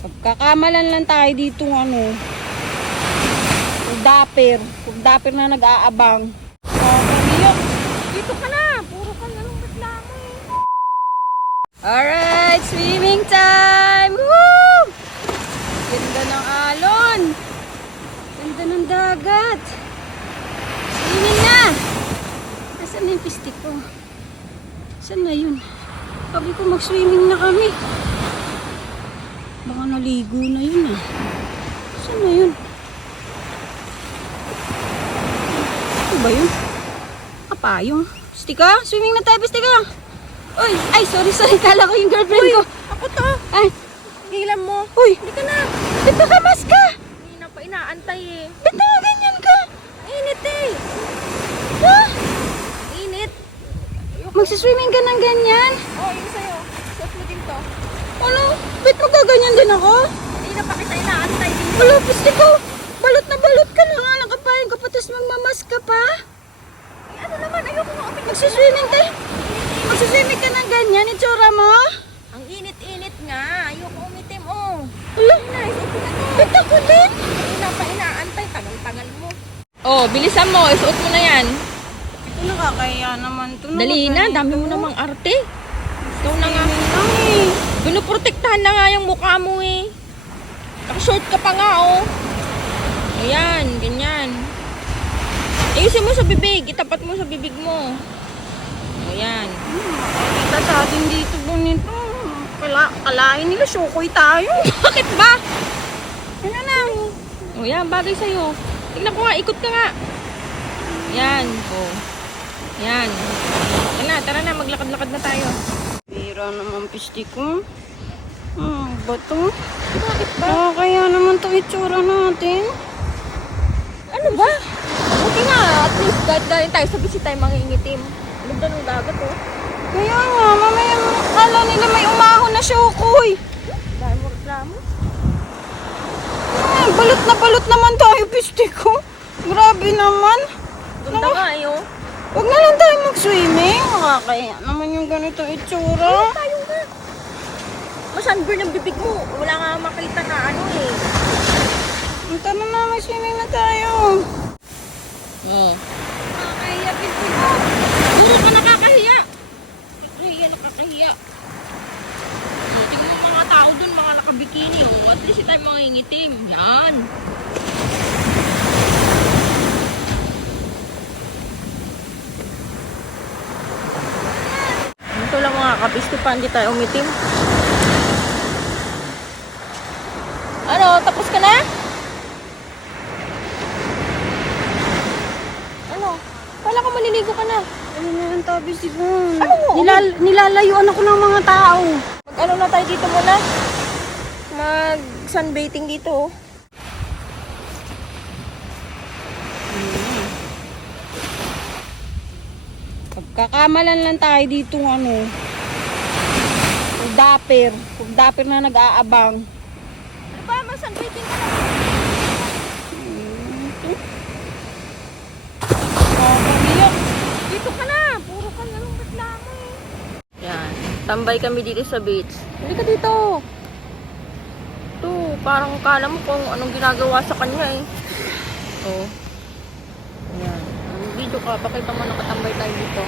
Pagkakamalan lang tayo dito Dapper na nag-aabang. Pamilyo, dito ka na. Puro ka na lang reklamo eh. Alright, swimming time! Woo! Ganda ng alon. Ganda ng dagat. Swimming na! Nasaan na yung pistik ko? Saan na yun? Sabi ko mag-swimming na kami. Baka naligo na yun ah. Saan na yun? Ano ba yun? Kapayong. Pistika? Swimming na tayo, Pistika. Uy! Ay, sorry. Kala ko yung girlfriend ko. Ako to. Ay! Hilam mo. Uy! Hindi ka na. Nagkakamas ka! Hindi na pa inaantay eh. Ba't na ganyan ka? Init eh. Ha? Init. Magsiswimming ka ng ganyan? Oh, yun sa'yo. Suot mo din to. Ano? Ba't magaganyan din ako? Hindi na pa kita inaantay din. Wala, Pistika. Balot na balot ka na nga. Nakapayang ka pa, tapos magmamas ka pa. Eh, ano naman, ayoko mo umit. Magsiswimming tayo. Magsiswimming ka ng ganyan, itsura mo? Ang init-init nga. Ayoko umitim oh. Wala. Nice, ito na to. Ba't ako din? Hindi na pa inaantay. Tagal-tagal mo. Oh, bilisan mo. Isuot mo na yan. Ito nakakaya naman. Ito Dali na. Dami mo namang arte. Ikaw na nga. eh. Pinuprotektahan na nga yung mukha mo eh. Nakashort ka pa nga oh. Ayan, ganyan. Ayusin mo sa bibig. Itapat mo sa bibig mo. Ayan. Kita sa atin dito bonito. Kalain nila, syukoy tayo. Bakit ba? Ano na? O yan, bagay sa'yo. Tignan ko nga, ikot ka nga. Yan. O. Yan. Tara na, maglakad-lakad na tayo. Bira naman pisti ko. Bato. Bakit ba? Kaya naman itong itsura natin. Ano ba? Okay nga, at least kahit galing tayo sa beach tayo mangingitim. Ganda ng dagat oh. Kaya nga, mamaya kala nila may umahon na syukoy. Dahil mo reklamo. Balot naman tayo pisti ko. Grabe naman. Ganda nga eh oh. Huwag na lang tayo mag-swimming. Kaya naman yung ganito itsura. Tayo nga. Masunburn ang bibig mo. Wala nga makita na ano eh. Tara na, mag-swimming na tayo. Oh. Kaya pisti ko. Puro ka nakakahiya. Nakakahiya. Tingnan mo mga tao dun, mga nakabikini oh. At least tayo mangingitim. Yan. Ito lang mga kapisto pa, hindi tayo umitim. Ano, tapos ka na? Ano? Kala ko maliligo ka na. Ano na lang tayo pisti ko. Ano mo? Nilalayuan ako ng mga tao. Mag-ano na tayo dito muna? Mag-sunbathing dito oh. Pagkakamalan lang tayo dito Dapper na nag-aabang. Ano ba? Mag-sunbathing ka na. Pamilyo, Dito ka na. Puro ka na lang reklamo eh. Yan. Tambay kami dito sa beach. Hindi ka dito. Ito. Parang kala mo kung anong ginagawa sa kanya eh. Oh. Yan. Video ka. Pakita mo nakatambay tayo dito.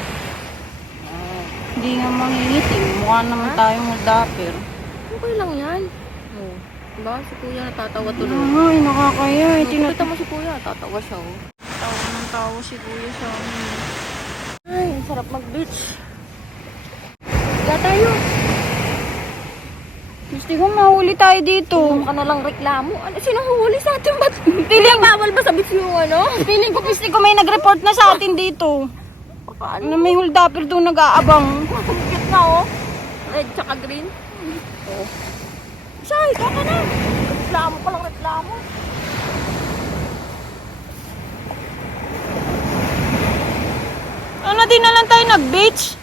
hindi nga mangingitim. Mukha naman tayong dapper. Okay lang yan. Oh. Diba? Si kuya natatawa tuloy. Ay, nakakaya. Kita mo si kuya. Tatawa siya oh. Tawa ng tawa si kuya sa amin. Ay, ang sarap mag-beach. Kaya tayo. Gusto ko mahuli tayo dito. Tingnan ka na lang reklamo. Ano, sinang huhuli sa atin? Ba't? Piling bawal ba sa beach yung ano? Piling ko pisti ko may nag-report na sa atin dito. Paano? Na may huldapper doon nag-aabang. Cute na oh. Red tsaka green. Oh. Say, kaka na. Reklamo pa lang reklamo. Ano din na lang tayo nag-beach?